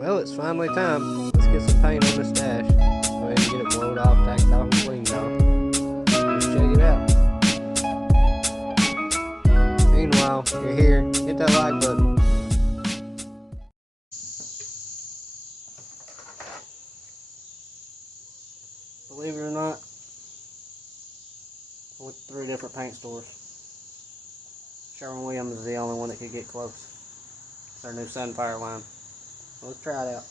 Well, it's finally time. Let's get some paint on this dash. Go ahead and get it blowed off, tacked off, and cleaned off. Let's check it out. Meanwhile, you're here. Hit that like button. Believe it or not, I went to 3 different paint stores. Sherwin-Williams is the only one that could get close. It's our new Sunfire line. Let's try it out.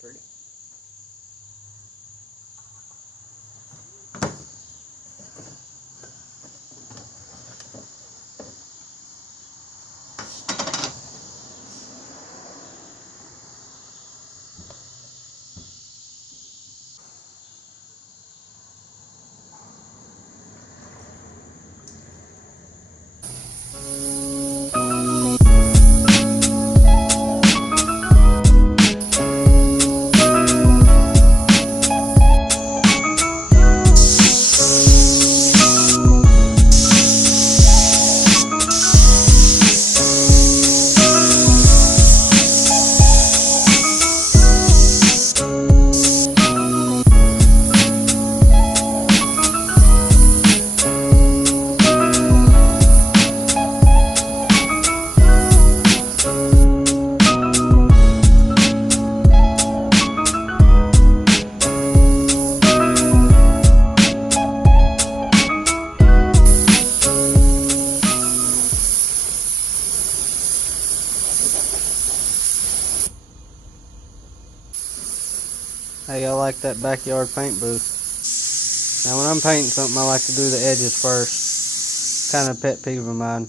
Pretty. Hey, I like that backyard paint booth. Now when I'm painting something, I like to do the edges first. Kind of a pet peeve of mine.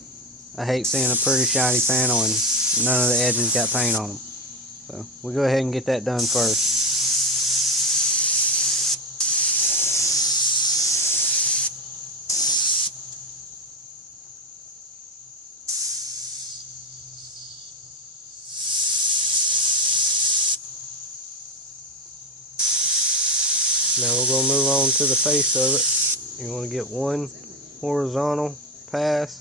I hate seeing a pretty shiny panel and none of the edges got paint on them. So we'll go ahead and get that done first. Now we're going to move on to the face of it. You want to get one horizontal pass.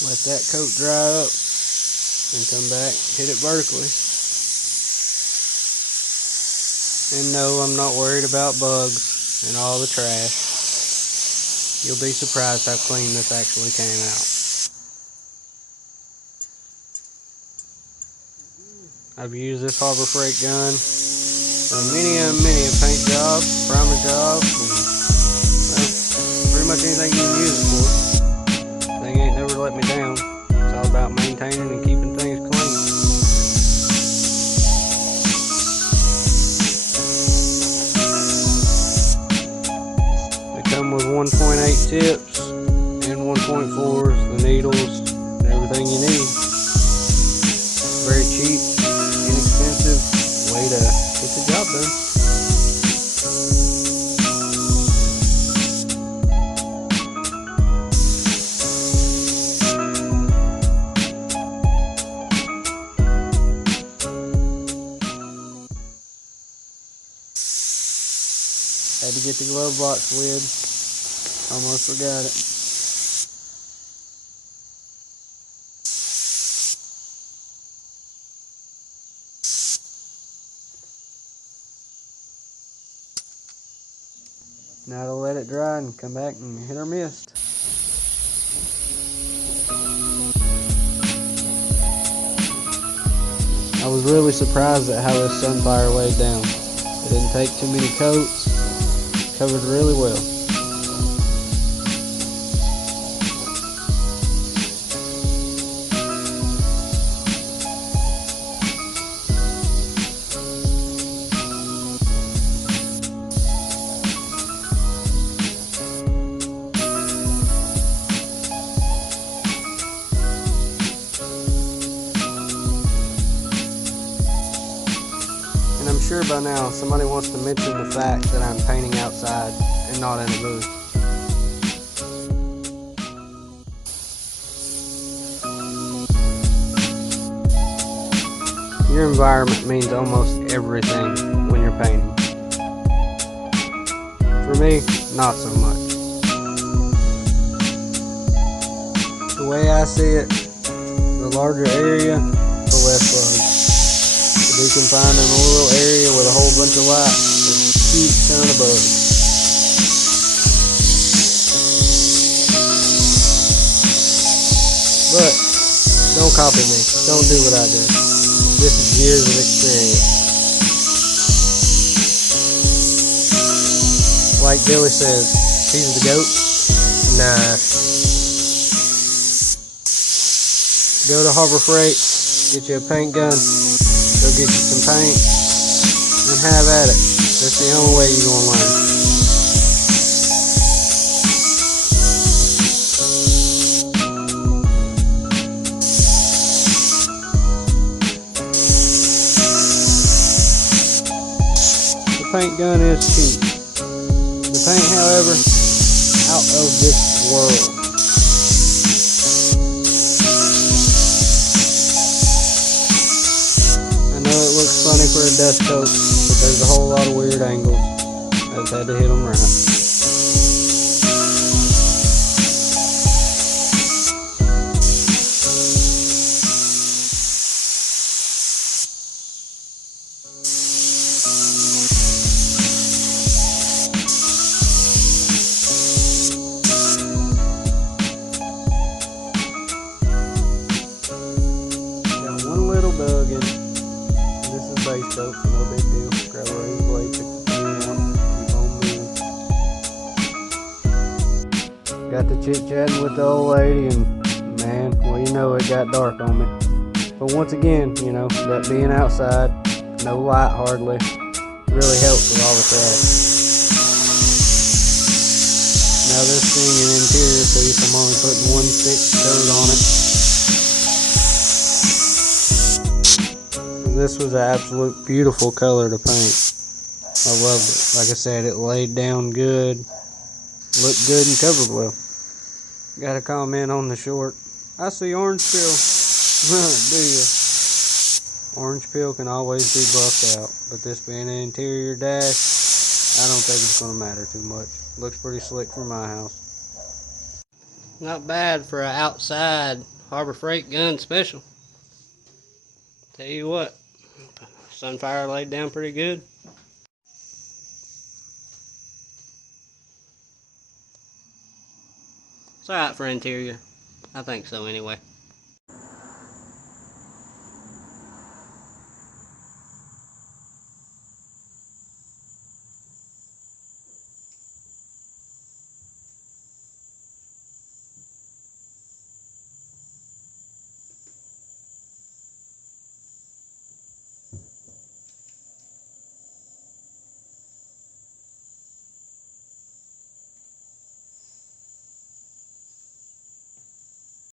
Let that coat dry up and come back, hit it vertically. And no, I'm not worried about bugs and all the trash. You'll be surprised how clean this actually came out. I've used this Harbor Freight gun on many a paint job, primer job, and well, pretty much anything you can use it for. Thing ain't never let me down. It's all about maintaining and keeping things clean. They come with 1.8 tips and 1.4s, the needles, and everything you need. Very cheap, inexpensive way to get the job done. Had to get the glove box lid. Almost forgot it. Now to let it dry and come back and hit our mist. I was really surprised at how this Sunfire laid down. It didn't take too many coats. Covered really well. And I'm sure by now somebody wants to mention the fact that I'm painting outside and not in a booth. Your environment means almost everything when you're painting. For me, not so much. The way I see it, the larger area, the less bugs. To be confined in a little area with a whole bunch of light, there's a huge ton of bugs. But don't copy me. Don't do what I do. This is years of experience. Like Billy says, he's the GOAT. Nah. Go to Harbor Freight, get you a paint gun, go get you some paint, and have at it. That's the only way you're going to learn. The paint gun is cheap. The paint, however, out of this world. I know it looks funny for a dust coat, but there's a whole lot of weird angles. I just had to hit them right. Got one little bug in it. This is base coat, no big deal. Grab a razor blade, pick the paint out, keep on moving. Got to chit-chatting with the old lady, and man, well, you know, it got dark on me. But once again, you know, that being outside, no light hardly, really helps with all the trash. Now this thing in interior piece, I'm only putting one thick coat on it. This was an absolute beautiful color to paint. I loved it. Like I said, it laid down good, looked good and covered well. Got a comment on the short. I see orange peel. Do you? Orange peel can always be buffed out, but this being an interior dash, I don't think it's going to matter too much. Looks pretty slick for my house. Not bad for an outside Harbor Freight gun special. Tell you what, Sunfire laid down pretty good. It's alright for interior. I think so anyway.